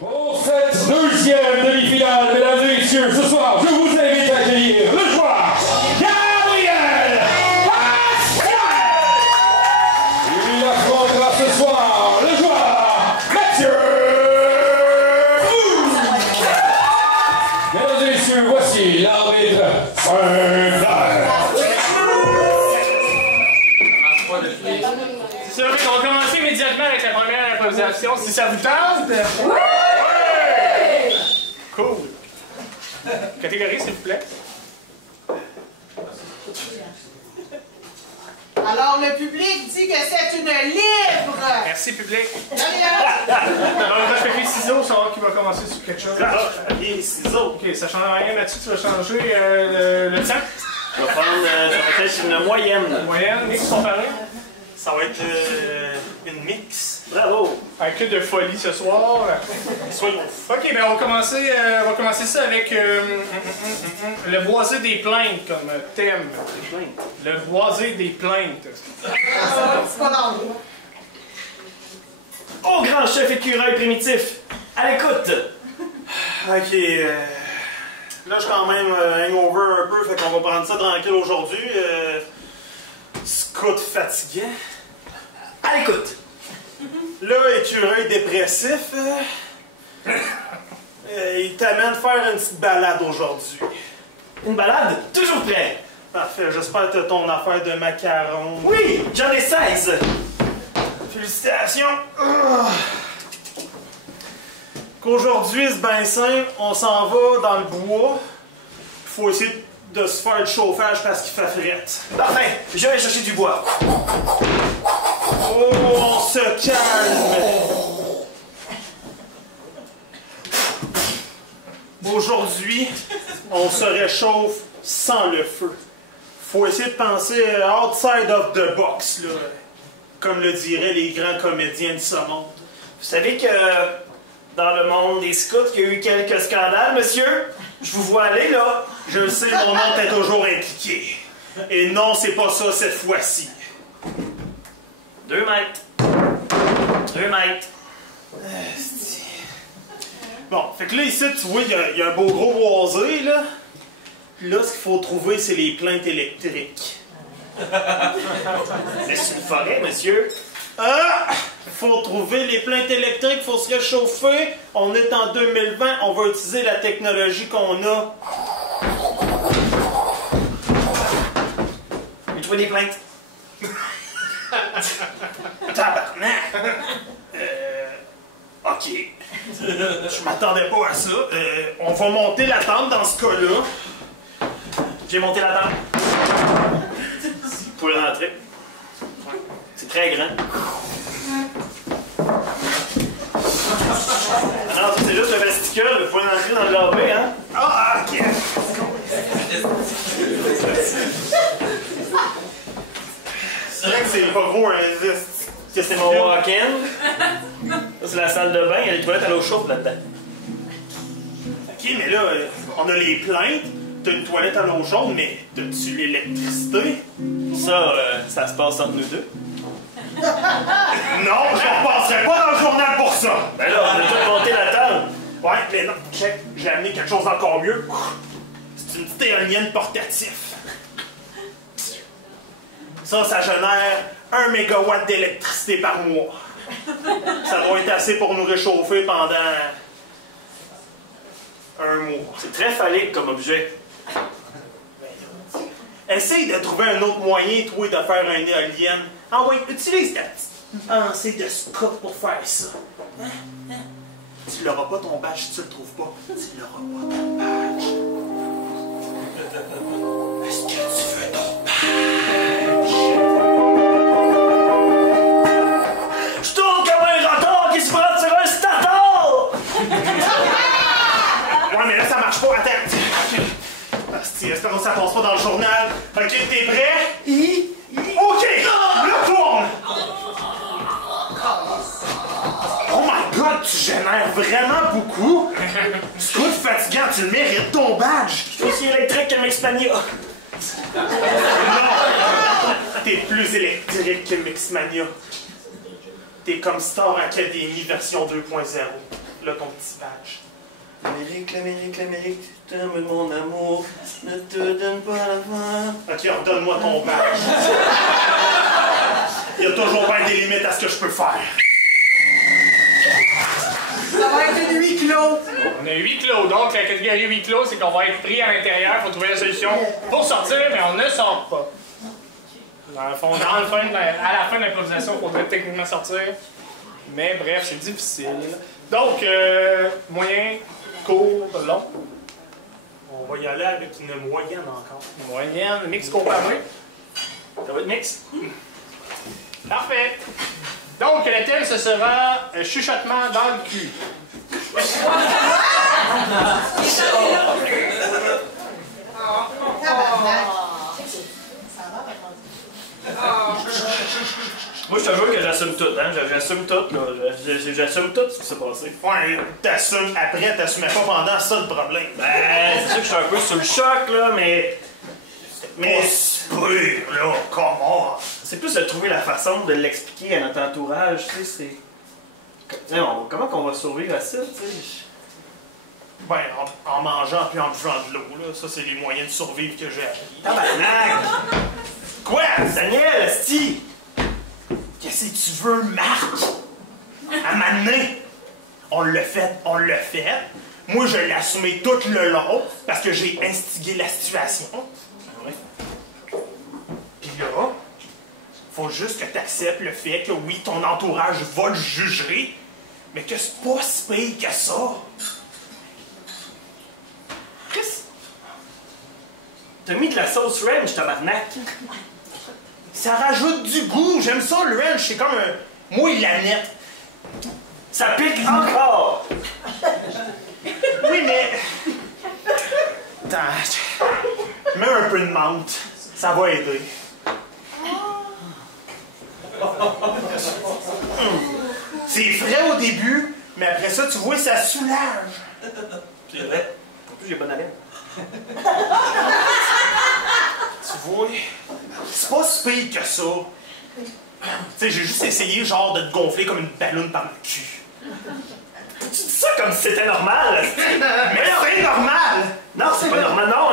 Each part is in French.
Pour cette deuxième demi-finale, mesdames et messieurs, ce soir, je vous invite à accueillir le joueur Gabriel Pascal. Il affrontera ce soir le joueur Mathieu Roux. Mesdames et messieurs, voici l'arbitre Saint-Clair. C'est sûr qu'on va commencer immédiatement avec la première improvisation, si ça vous tente. Oui! Cool. Catégorie, s'il vous plaît. Alors, le public dit que c'est une livre. Merci, public. Allez, Alors, je fais les ciseaux, savoir qui va commencer sur quelque chose. Les ciseaux. Ok, ça change rien là-dessus, tu vas changer le temps. Je vais prendre, ça va être une moyenne. La moyenne, mix comparé. Ça va être une mix. Bravo. Un peu de folie ce soir. Soyons. Ok, ben on va commencer ça avec le boisé des plaintes comme thème. Le boisé des plaintes. c'est pas long. Ô grand chef écureuil primitif, à l'écoute. Ok, là je suis quand même hangover un peu, fait qu'on va prendre ça tranquille aujourd'hui. Scout fatigant. À l'écoute. Là, écureuil dépressif, il t'amène faire une petite balade aujourd'hui. Une balade? Toujours prêt. Parfait, j'espère que t'as ton affaire de macarons. Oui, j'en ai 16. Félicitations. Qu'aujourd'hui, c'est bien simple, on s'en va dans le bois. Il faut essayer de se faire du chauffage parce qu'il fait frette. Parfait, je vais chercher du bois. Oh, on se calme. Aujourd'hui, on se réchauffe sans le feu. Faut essayer de penser outside of the box, là. Comme le diraient les grands comédiens de ce monde. Vous savez que dans le monde des scouts, il y a eu quelques scandales, monsieur? Je vous vois aller, là. Je le sais, mon oncle est toujours impliqué. Et non, c'est pas ça cette fois-ci. 2 mètres. 2 mètres. Bon, fait que là, ici, tu vois, il y a un beau gros boisé, là. Puis là, ce qu'il faut trouver, c'est les plaintes électriques. Mais c'est une forêt, monsieur. Ah! Faut trouver les plaintes électriques, faut se réchauffer. On est en 2020, on va utiliser la technologie qu'on a. J'ai trouvé des plaintes. Tabarnak! Ok. Je m'attendais pas à ça. On va monter la tente dans ce cas-là. J'ai monté la tente. Vous pouvez rentrer. C'est très grand. Non, c'est juste le vesticule. Vous pouvez rentrer dans le lobby, hein? Ah, ok. C'est vrai que c'est pas gros, hein? Que c'est mon walk-in. Ça, c'est la salle de bain. Il y a les toilettes à l'eau chaude là-dedans. Ok, mais là, on a les plaintes. T'as une toilette à l'eau chaude, mais t'as-tu l'électricité? Ça se passe entre nous deux. Non, je ne repasserai pas dans le journal pour ça! Ben là, on a tout monté la table. Ouais, mais non, check, j'ai amené quelque chose d'encore mieux. C'est une petite éolienne portatif. Ça génère 1 mégawatt d'électricité par mois. Ça doit être assez pour nous réchauffer pendant 1 mois. C'est très phallique comme objet. Essaye de trouver un autre moyen, toi, de faire une éolienne. Ah oui, utilise ta petite pensée de scout pour faire ça. Hein? Hein? Tu l'auras pas ton badge si tu le trouves pas. Tu l'auras pas ton badge. Est-ce que tu veux ton badge? Je tourne comme un rotor qui se prend sur un stator! Ouais, mais là, ça marche pas. Attends. Espérons que ça passe pas dans le journal. Ok, t'es prêt? Ok! Là, tourne! Oh my god, tu génères vraiment beaucoup! Scout fatigant, tu le mérites, ton badge! Je suis aussi électrique que Mixmania. Non! T'es plus électrique que Mixmania. T'es comme Star Academy version 2.0. Là, ton petit badge. L'Amérique, t'aimes mon amour, ne te donne pas la main. Ok, redonne-moi ton badge. Il y a toujours pas des limites à ce que je peux faire. Ça va être une huis clos. On a 8 clos, donc la catégorie 8 clos, c'est qu'on va être pris à l'intérieur, il faut trouver la solution pour sortir, mais on ne sort pas. Dans le fond, à la fin de l'improvisation, il faudrait techniquement sortir. Mais bref, c'est difficile. Donc, moyen, court, long. On va y aller avec une moyenne encore. Moyenne, mix comparé. Ça va être mix? Parfait. Donc, le thème, ce sera chuchotement dans le cul. Moi, je te jure que j'assume tout, hein. J'assume tout, là. J'assume tout ce qui s'est passé. Ouais, t'assumes après, t'assumais pas pendant, ça le problème. Ben, c'est sûr que je suis un peu sur le choc, là, mais. Mais c'est là, comment? C'est plus de trouver la façon de l'expliquer à notre entourage, tu sais, c'est. Comment qu'on va survivre à ça, tu sais? Ben, en mangeant puis en buvant de l'eau, là. Ça, c'est les moyens de survivre que j'ai appris. Tabarnak! Quoi? Daniel, esti! Qu'est-ce que tu veux, Marc? À m'amener. On l'a fait. Moi, je l'ai assumé tout le long parce que j'ai instigé la situation. Puis là, faut juste que tu acceptes le fait que oui, ton entourage va le juger, mais que c'est pas si pire que ça. Chris! T'as mis de la sauce ranch, tabarnak! Ça rajoute du goût. J'aime ça, le ranch. C'est comme un mouille la nette. Ça pique encore! Oui, mais... Attends. Mets un peu de menthe. Ça va aider. C'est frais au début, mais après ça, tu vois, ça soulage. C'est vrai. En plus, j'ai bonne haleine. Tu vois, c'est pas si pire que ça. Tu sais, j'ai juste essayé, genre, de te gonfler comme une ballonne par le cul. Tu dis ça comme si c'était normal! Mais c'est normal! Non, c'est pas normal. Non.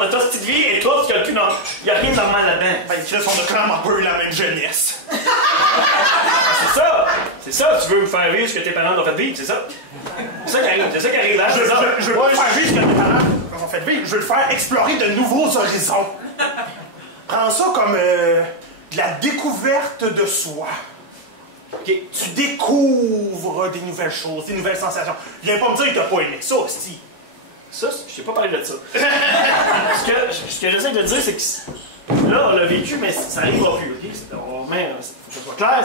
Notre petite vie et toi, tu calcules, non. Y a rien de normal là-dedans. Ben, Chris, on a clairement pas eu la même jeunesse. C'est ça, tu veux me faire vivre ce que tes parents t'ont fait vivre, c'est ça? C'est ça qui arrive, hein? Je veux pas faire vivre ce que tes parents ont fait vivre. Je veux le faire explorer de nouveaux horizons. Prends ça comme de la découverte de soi. Ok. Tu découvres des nouvelles choses, des nouvelles sensations. Viens pas me dire que t'as pas aimé ça, hostie. Ça, je t'ai pas parlé de ça. Ce que j'essaie de dire, c'est que là, on l'a vécu, mais ça arrivera plus, ok? Faut que ce soit clair,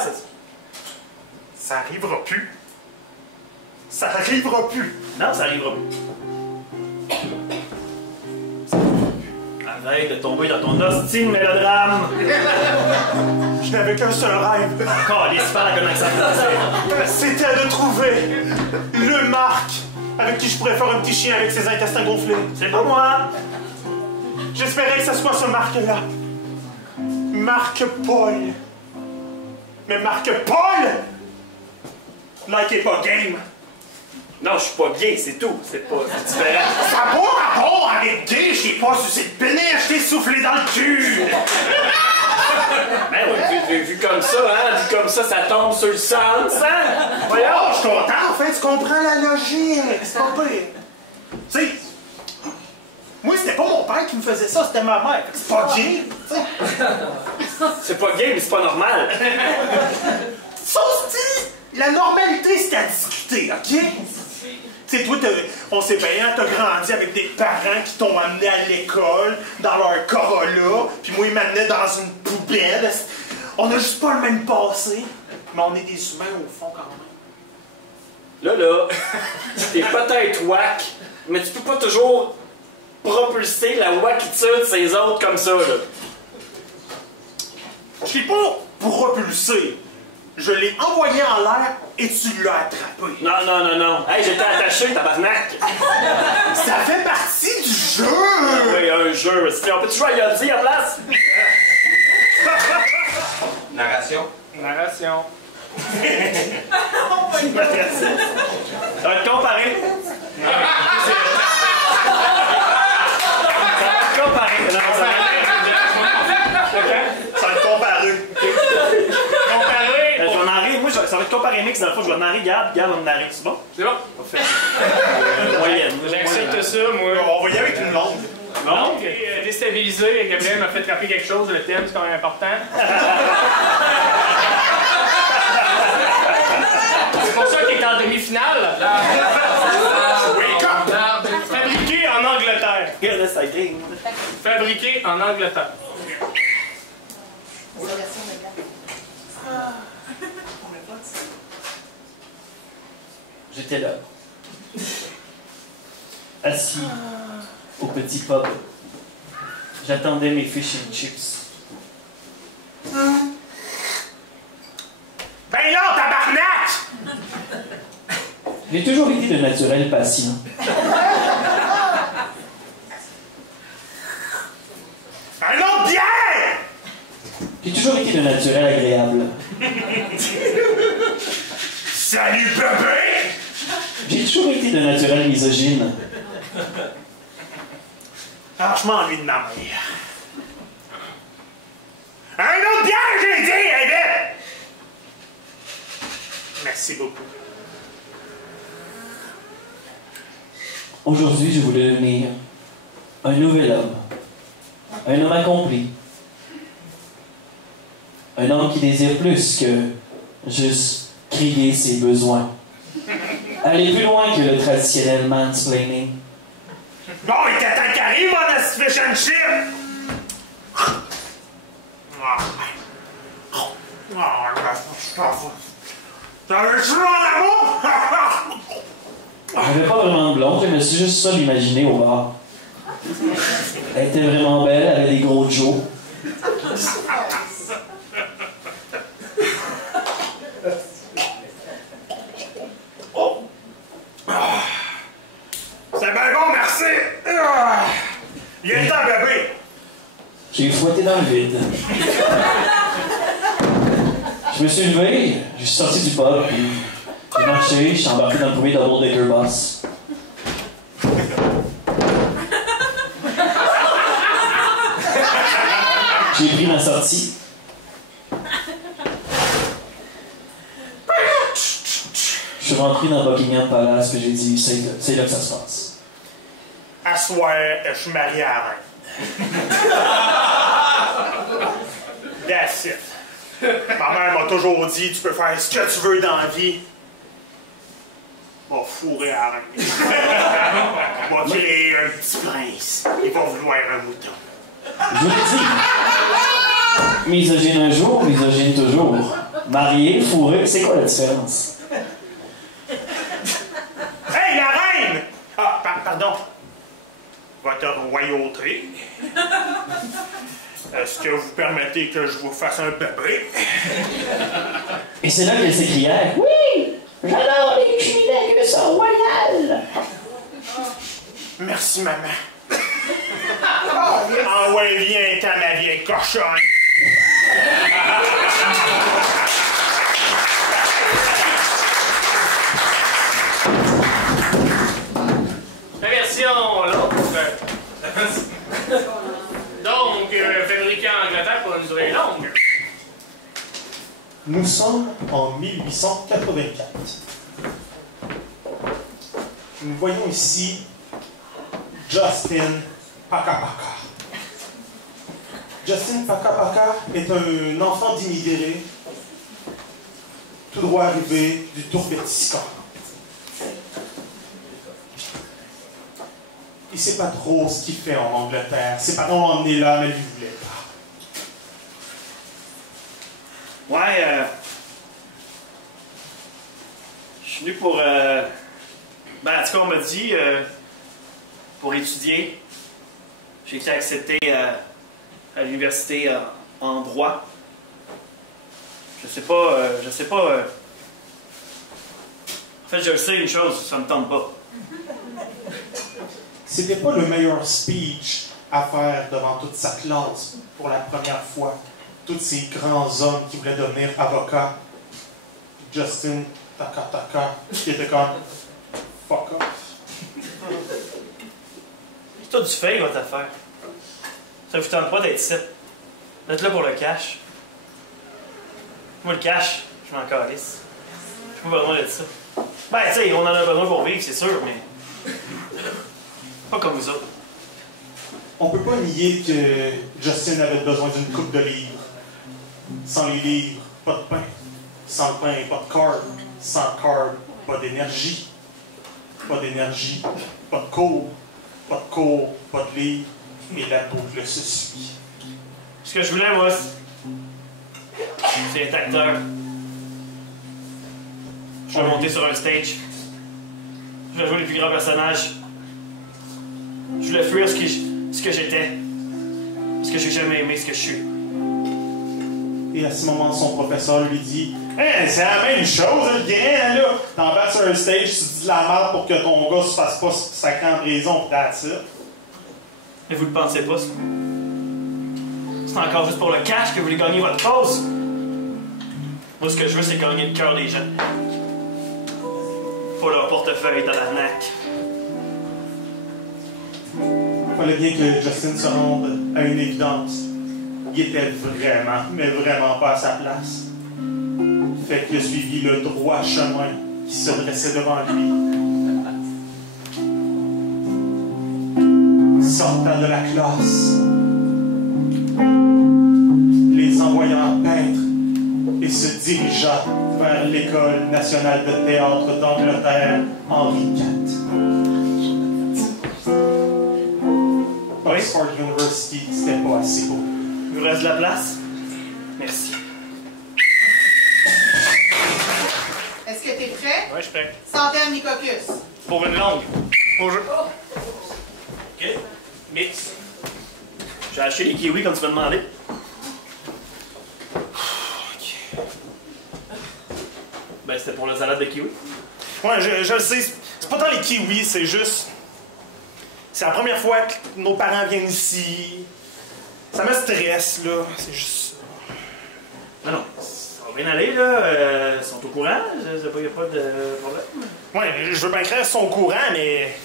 Ça arrivera plus. Ça arrivera plus. Non, ça arrivera plus. Arrête de tomber dans ton hostile mélodrame! Je n'avais qu'un seul rêve. Encore, les super comme ça. C'était de trouver le Marc avec qui je pourrais faire un petit chien avec ses intestins gonflés. C'est pas moi! J'espérais que ce soit ce Marc-là. Marc Paul. Mais Marc Paul! Like est pas game. Non, je suis pas gay, c'est tout. C'est différent. Ça n'a pas rapport avec gay, je t'ai pas sucé de pénis, je t'ai soufflé dans le cul! Ben oui, vu comme ça, hein, dit comme ça tombe sur le sens, hein? Voyons! Oh, je suis content, en fait, tu comprends la logique, c'est pas pire. Tu sais, moi, c'était pas mon père qui me faisait ça, c'était ma mère. C'est pas gay, tu sais. C'est pas gay, mais c'est pas normal. Ça, c'est la normalité, c'est à discuter, OK? Tu sais, toi, on sait bien, t'as grandi avec des parents qui t'ont amené à l'école, dans leur Corolla, puis moi, ils m'amenaient dans une poubelle. On a juste pas le même passé, mais on est des humains au fond, quand même. Là, t'es peut-être whack, mais tu peux pas toujours propulser la wackitude de ces autres comme ça, là. Je l'ai pas propulsé. Je l'ai envoyé en l'air et tu l'as attrapé. Non. Hey, j'étais attaché, tabarnak. Ça fait partie du jeu. Oui, un jeu. On peut toujours y aller à place. Narration. Narration. Ça va être comparé. Ça va être comparé. Ça va être comparé. Comparé. Je vais narrer. Moi, ça va être comparé mix. Dans le fond, je vais narrer Gab. Gab va me narrer. C'est bon? C'est bon? Parfait. Moyenne. J'accepte ça, moi. On va y aller avec une longue. Donc, déstabilisé, Gabriel m'a fait rappeler quelque chose. Le thème, c'est quand même important. C'est pour ça qu'il est en demi-finale. Fabriqué en Angleterre. Regarde, ça écrit. Fabriqué en Angleterre. J'étais là, assis au petit pub. J'attendais mes fish and chips. Ben là, tabarnak! J'ai toujours été de naturel patient. Un autre bière! J'ai toujours été de naturel agréable. Salut, bébé! J'ai toujours été de naturel misogyne. Ah, je m'ennuie de ma mère. Un autre bière, j'ai dit, hey, vite! Merci beaucoup. Aujourd'hui, je voulais devenir un nouvel homme. Un homme accompli. Un homme qui désire plus que juste crier ses besoins. Aller plus loin que le traditionnel mansplaining. Bon, il était temps qu'il arrive, mon ass fish and chip! T'avais-tu mon amour? J'avais pas vraiment de blonde, je me suis juste ça l'imaginer au bar. Elle était vraiment belle, elle avait des gros Joe. C'est bien bon, merci! Viens t'en, bébé! J'ai fouetté dans le vide. Je me suis levé, je suis sorti du pub, puis j'ai marché, je suis embarqué dans le premier double-decker bus. J'ai pris ma sortie. Je suis rentré dans Buckingham Palace, puis j'ai dit, c'est là que ça se passe. À soir, je suis marié à la reine. That's it. Ma mère m'a toujours dit, tu peux faire ce que tu veux dans la vie. Va fourrer à la reine. Va créer un petit prince. Il va vouloir un mouton. Je vous l'ai dit. Misogyne un jour, misogyne toujours. Marié, fourré, c'est quoi la différence? Hey, la reine! Ah, pardon. Votre royauté. Est-ce que vous permettez que je vous fasse un bébé? Et c'est là qu'elle s'écriait. Oui! J'adore les chenilles de son royal! Merci, maman. Ah ouais, viens, t'as ma vieille cochonne. La version l'autre. Donc, fabriqué en Angleterre pour une durée longue. Nous sommes en 1884. Nous voyons ici Justin Pakapaka. Justin Pakapaka est un enfant d'immigrés, tout droit arrivé du Tourbétiscan. Il ne sait pas trop ce qu'il fait en Angleterre. Ses parents l'ont emmené là, mais il ne voulait pas. Ouais, je suis venu pour... ben, en tout cas, on m'a dit, pour étudier. J'ai été accepté à l'université en droit. Je sais pas... En fait, je sais une chose, ça me tente pas. C'était pas le meilleur speech à faire devant toute sa classe pour la première fois. Tous ces grands hommes qui voulaient devenir avocats. Justin Takataka, qui était comme fuck off. C'est toi du fake, votre affaire. Ça vous tente pas d'être ici. Vous êtes là pour le cash. Moi, le cash, je m'en calisse. J'ai pas besoin de ça. Ben, tu sais, on en a besoin pour vivre, c'est sûr, mais. Pas comme vous autres. On peut pas nier que Justin avait besoin d'une coupe de livres. Sans les livres, pas de pain. Sans le pain, pas de carb. Sans carb, pas d'énergie. Pas d'énergie, pas de cours. Pas de cours, pas de livres. Et la boucle se suit. Ce que je voulais, moi, c'est être acteur. Je vais monter sur un stage. Je vais jouer les plus grands personnages. Je voulais fuir ce que j'étais. Ce que j'ai jamais aimé, ce que je suis. Et à ce moment, son professeur lui dit hey, c'est la même chose, le grain, là. T'embarques sur un stage, tu dis de la merde pour que ton gars se fasse pas sacrer en prison, that's it. Mais vous le pensez pas, ça? C'est encore juste pour le cash que vous voulez gagner votre cause. Moi, ce que je veux, c'est gagner le cœur des gens. Pas leur portefeuille dans l'arnaque. Il fallait bien que Justin se rende à une évidence. Il était vraiment, mais vraiment pas à sa place. Fait qu'il a suivi le droit chemin qui se dressait devant lui. Sortant de la classe, les envoyant paître et se dirigea vers l'École nationale de théâtre d'Angleterre, Henri IV. Oxford University, c'était pas assez beau. Il vous reste de la place? Merci. Est-ce que t'es prêt? Ouais, je suis prêt. Centaine Nicocus. Pour une longue. Au jeu. OK. Mix. J'ai acheté les kiwis comme tu m'as demandé. Ben, c'était pour la salade de kiwi. Ouais, je le sais. C'est pas tant les kiwis, c'est juste. C'est la première fois que nos parents viennent ici. Ça me stresse, là. C'est juste ça. Non, ça va bien aller, là. Ils sont au courant. Il n'y a pas de problème. Ouais, je veux bien croire qu'ils sont au courant, mais.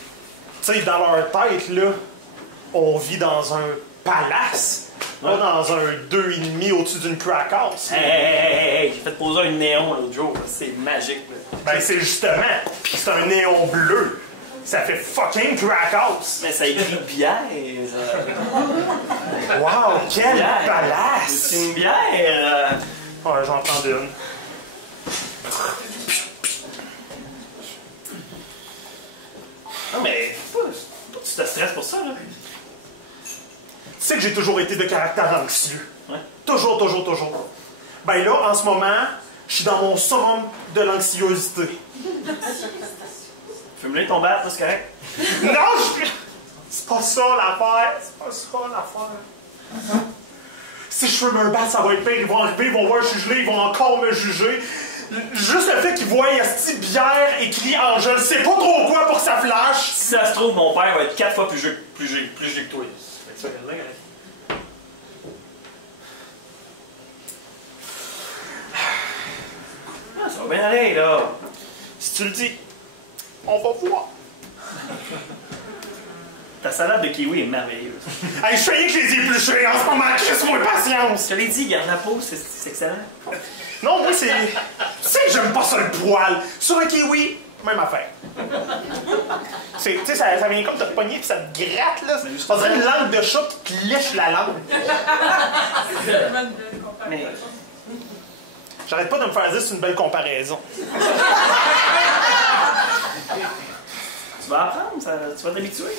Tu sais, dans leur tête, là, on vit dans un palace. Pas dans un 2,5 au-dessus d'une crack house. Hey, j'ai fait poser un néon l'autre jour. C'est magique, là. Ben, c'est justement. C'est un néon bleu. Ça fait fucking crack house. Mais ça écrit bière. Wow, quel Bière. palace! C'est une bière. Ouais, j'en prends une. Non, mais pas tu te stresses pour ça, là. Tu sais que j'ai toujours été de caractère anxieux. Ouais. Toujours. Ben là, en ce moment, je suis dans mon summum de l'anxiosité. Fume-le ton bat, c'est correct. Non, c'est pas ça l'affaire. C'est pas ça l'affaire. Si je fume un bat, ça va être pire. Ils vont arriver, ils vont voir je suis gelé, ils vont encore me juger. Juste le fait qu'ils voient cette bière écrit en je ne sais pas trop quoi pour que ça flash. Si ça se trouve, mon père va être 4 fois plus gelé que toi. Fait que ça, regarde là, ah, ça va bien aller, là. Si tu le dis, on va voir. Ta salade de kiwi est merveilleuse. Hey, je fais rien que je les ai épluchés en ce moment. Laisse-moi patience. Je te l'ai dit, garde la peau, c'est excellent. Non, moi, c'est. Tu sais que j'aime pas ça le poil. Sur un kiwi, même affaire. Tu sais, ça vient comme te pogner pis ça te gratte, là. On dirait une langue de chat qui te lèche la langue. Mais J'arrête pas de me faire dire que c'est une belle comparaison. tu vas apprendre, tu vas t'habituer.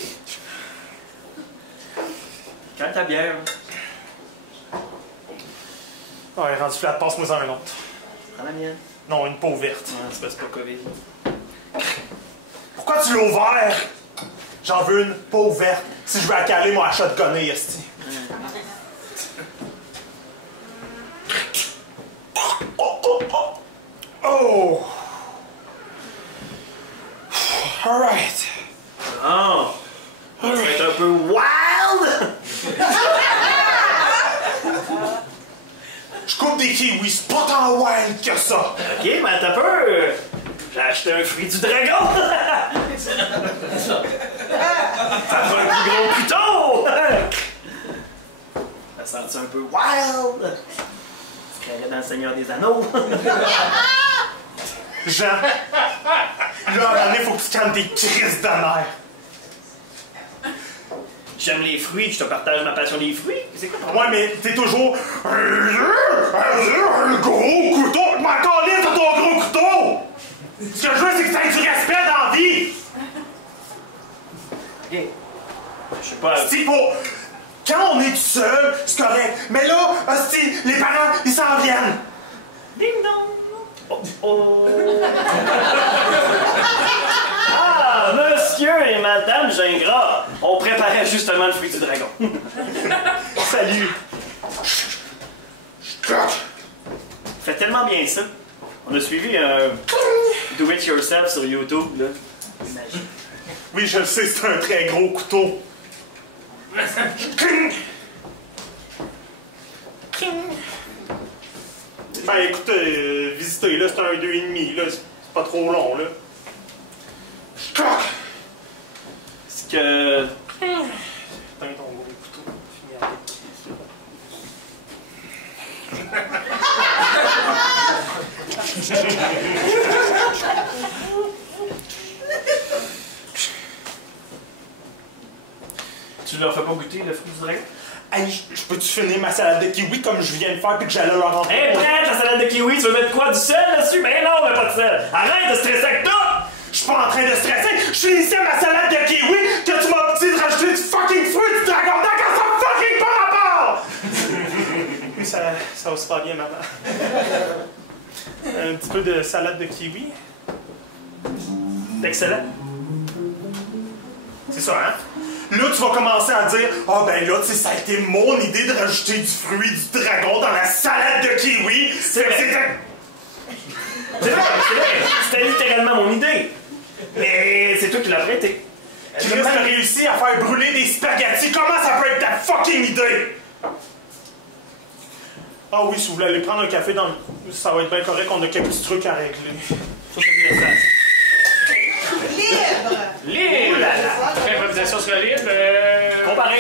Calme ta bière. Ouais, rendu flat, passe-moi un autre. Prends la mienne. Non, une peau verte. Non, c'est pas COVID. Pourquoi tu l'as ouvert? J'en veux une peau verte. Si je veux accaler mon achat de gonner, esti. Oh! Alright. Oh! Ça va être un peu wild! Je coupe des kiwis, c'est pas tant wild que ça. Ok, mais t'as peur. J'ai acheté un fruit du dragon. Ça prend un plus gros couteau. Ça sent un peu wild. Tu créerais dans le Seigneur des Anneaux. Jean, là, à un moment donné, faut que tu calmes tes crises d'amère. J'aime les fruits, je te partage ma passion des fruits. C'est quoi ton... Ouais, mais t'es toujours... Un gros couteau! Je m'en calisse de ton gros couteau! Ce que je veux, c'est que t'aies du respect dans la vie! Ok. Je sais pas... C'est pour... Quand on est tout seul, c'est correct. Mais là, hostie, les parents, ils s'en viennent. Ding dong! Oh, oh. Ah, monsieur et madame Gingras, on préparait justement le fruit du dragon. Salut. Fait tellement bien ça. On a suivi un Do It Yourself sur YouTube, là. Imagine. Oui, je le sais, c'est un très gros couteau. Ben écoute, visitez, là, c'est un 2,5, là, c'est pas trop long, là. C'est que... Putain, ton gros couteau, fini avec qui, Tu leur fais pas goûter le fruit du dragon? Hey, je peux-tu finir ma salade de kiwi comme je viens de faire puis que j'allais leur rentrer? Hé, prête la salade de kiwi, tu veux mettre quoi? Du sel dessus? Ben non, mais pas de sel! Arrête de stresser avec tout! Je suis pas en train de stresser, je suis ici à ma salade de kiwi que tu m'as dit de rajouter du fucking fruit du dragon d'accord, ça fucking pas rapport! Oui, ça va super bien, maman. Un petit peu de salade de kiwi. Excellent. C'est ça, hein? Là, tu vas commencer à dire « Ah, ben là, tu sais, ça a été mon idée de rajouter du fruit du dragon dans la salade de kiwi. » C'est vrai. C'était littéralement mon idée. Mais c'est toi qui l'as prêté. Chris a réussi à faire brûler des spaghettis. Comment ça peut être ta fucking idée? Ah oui, si vous voulez aller prendre un café dans le... Ça va être bien correct, on a quelques petits trucs à régler. Ça, c'est bien ça. Libre! Libre! Improvisation sur le libre. Comparé.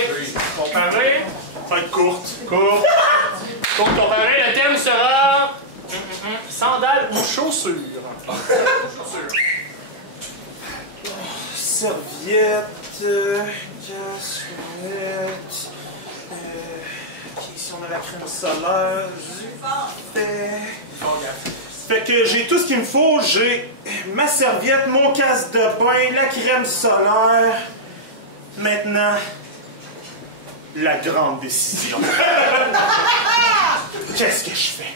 Comparé. Ça va être courte. Court. Pour comparer, le thème sera sandales ou chaussures. Serviette, casquette, ici on a la crème solaire, fait que j'ai tout ce qu'il me faut, j'ai ma serviette, mon casque de bain, la crème solaire. Maintenant, la grande décision. Qu'est-ce que je fais?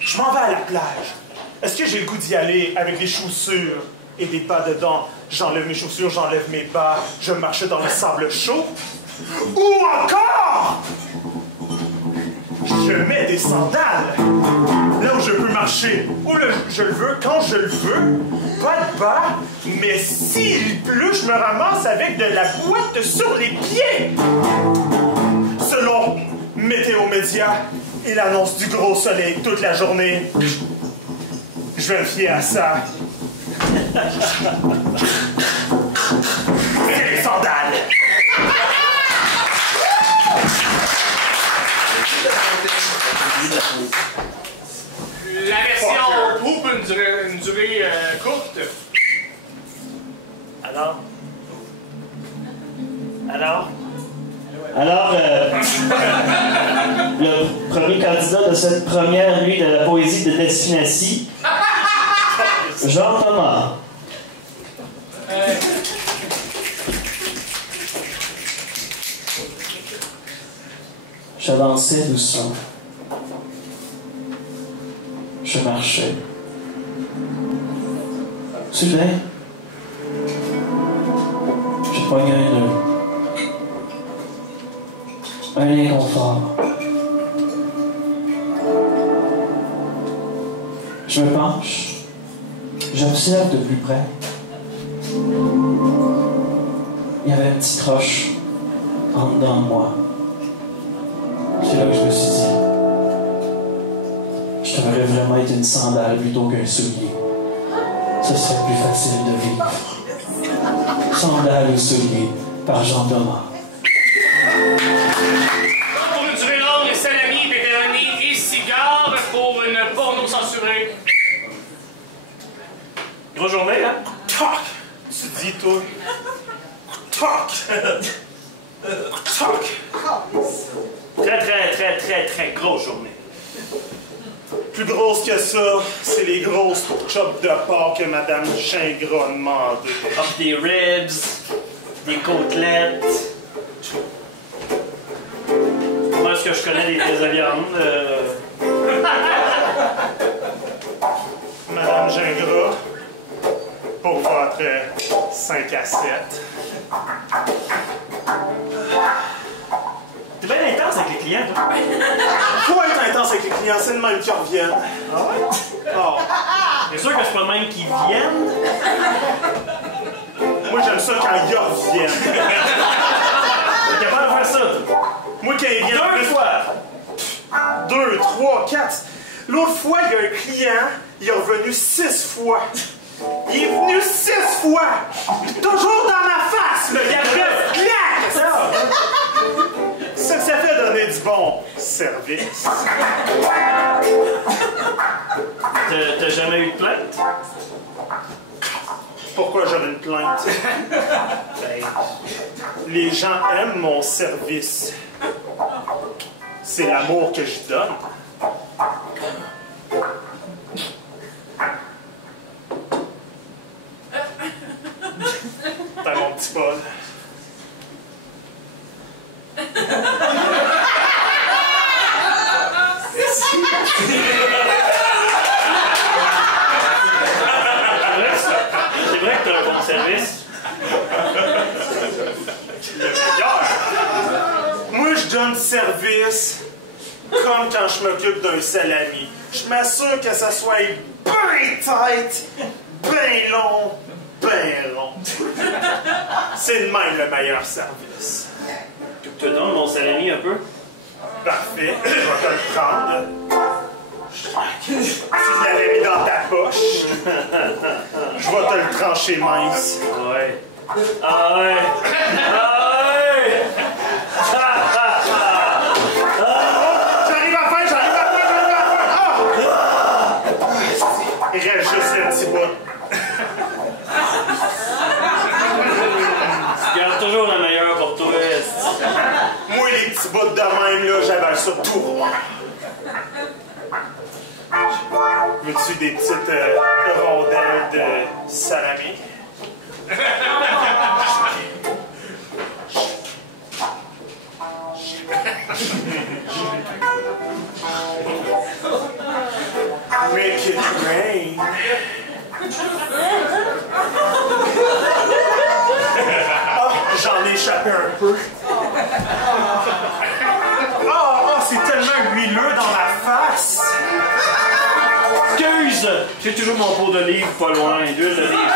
Je m'en vais à la plage. Est-ce que j'ai le goût d'y aller avec des chaussures et des bas dedans? J'enlève mes chaussures, j'enlève mes bas, je marche dans le sable chaud. Ou encore, je mets des sandales là où je peux marcher, où je le veux, quand je le veux, pas de bas, mais s'il pleut, je me ramasse avec de la boîte sur les pieds. Selon Météo Média et l'annonce du gros soleil toute la journée, je vais me fier à ça. C'est les sandales. La version ou peut une durée courte. Alors, le premier candidat de cette première nuit de la poésie de Despinacy, Jean-Thomas. J'avançais doucement. Je marchais. Soudain, j'ai pogné un nœud. Un inconfort. Je me penche. J'observe de plus près. Il y avait une petite roche en dedans de moi. C'est là que je me suis dit, J'aimerais vraiment être une sandale plutôt qu'un soulier. Ce serait plus facile de vivre. Sandale ou soulier, par Jean Thomas. Pour une durée longue, salami, pepperoni et cigares pour une porno censurée. Grosse journée, hein? Toc! Tu dis, toi. Toc! Toc! Très grosse journée. Plus grosse que ça, c'est les grosses chops de porc que Madame Gingras a demandé. Ah, des ribs, des côtelettes. Moi, est-ce que je connais des pièces de viande? Madame Gingras, pour votre 5 à 7. T'es bien intense avec les clients, toi. Faut être intense avec les clients, c'est le même qui reviennent. Ah ouais? Oh. T'es sûr que c'est pas le même qui viennent? Moi, j'aime ça quand ils reviennent. T'es capable de faire ça, toi? Moi, quand ils viennent... 2 fois! 2, 3, 4. L'autre fois, il y a un client, il est revenu 6 fois. Il est venu 6 fois! Toujours dans ma face, le gars reste clac! Ça fait donner du bon service. T'as jamais eu de plainte? Pourquoi j'aurais une plainte? Ben, les gens aiment mon service. C'est l'amour que j'y donne. T'as mon petit Paul. C'est vrai que t'as un bon service. Le meilleur. Moi, je donne service comme quand je m'occupe d'un salami. Je m'assure que ça soit bien tête, bien long, bien rond. C'est de même le meilleur service. Tu te donnes mon salami un peu? Parfait, je vais te le prendre. Tu l'avais mis dans ta poche. Je vais te le trancher mince. Ouais. Ah ouais! Ah ouais! J'arrive à faire, j'arrive à faire! Ah! Il reste juste le petit bout. Tu gardes toujours le meilleur pour toi. Moi, les petits bouts de même, là, j'avais ça tout rond. Veux-tu des petites rondelles de salami? Make it rain. Ah, j'en ai échappé un peu. C'est tellement huileux dans la face. Excuse! J'ai toujours mon pot d'olive pas loin. D'huile d'olive,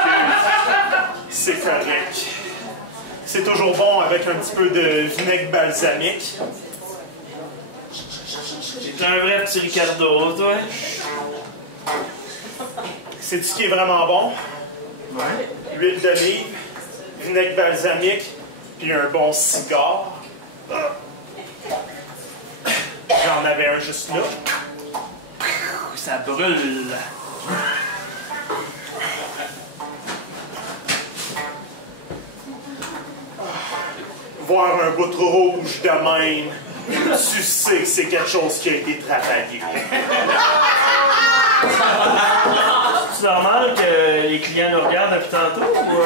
C'est correct. C'est toujours bon avec un petit peu de vinaigre balsamique. T'es un vrai petit Ricardo, toi. C'est ce qui est vraiment bon. Ouais. Huile d'olive, vinaigre balsamique, puis un bon cigare. J'en avais un juste là. Ça brûle. Voir un bout rouge de même, tu sais que c'est quelque chose qui a été travaillé. C'est normal que les clients nous regardent depuis tantôt? Ou...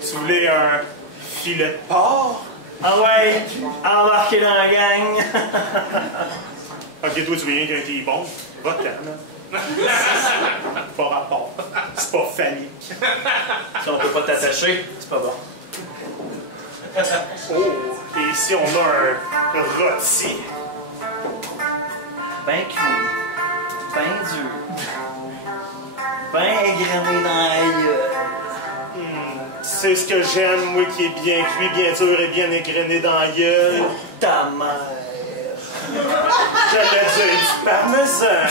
Tu voulais un filet de porc? Ah ouais, embarqué dans la gang. Ok, toi, tu veux rien qu'un qui est bon? Va-t'en, là. Pas rapport. C'est pas famille. Si on peut pas t'attacher, c'est pas bon. Oh, et ici, on a un rôti. Ben cuit, ben dur, ben égrené dans la gueule. C'est ce que j'aime, moi, qui est bien cuit, bien dur et bien égrené dans la gueule. Ta mère. J'allais parmesan.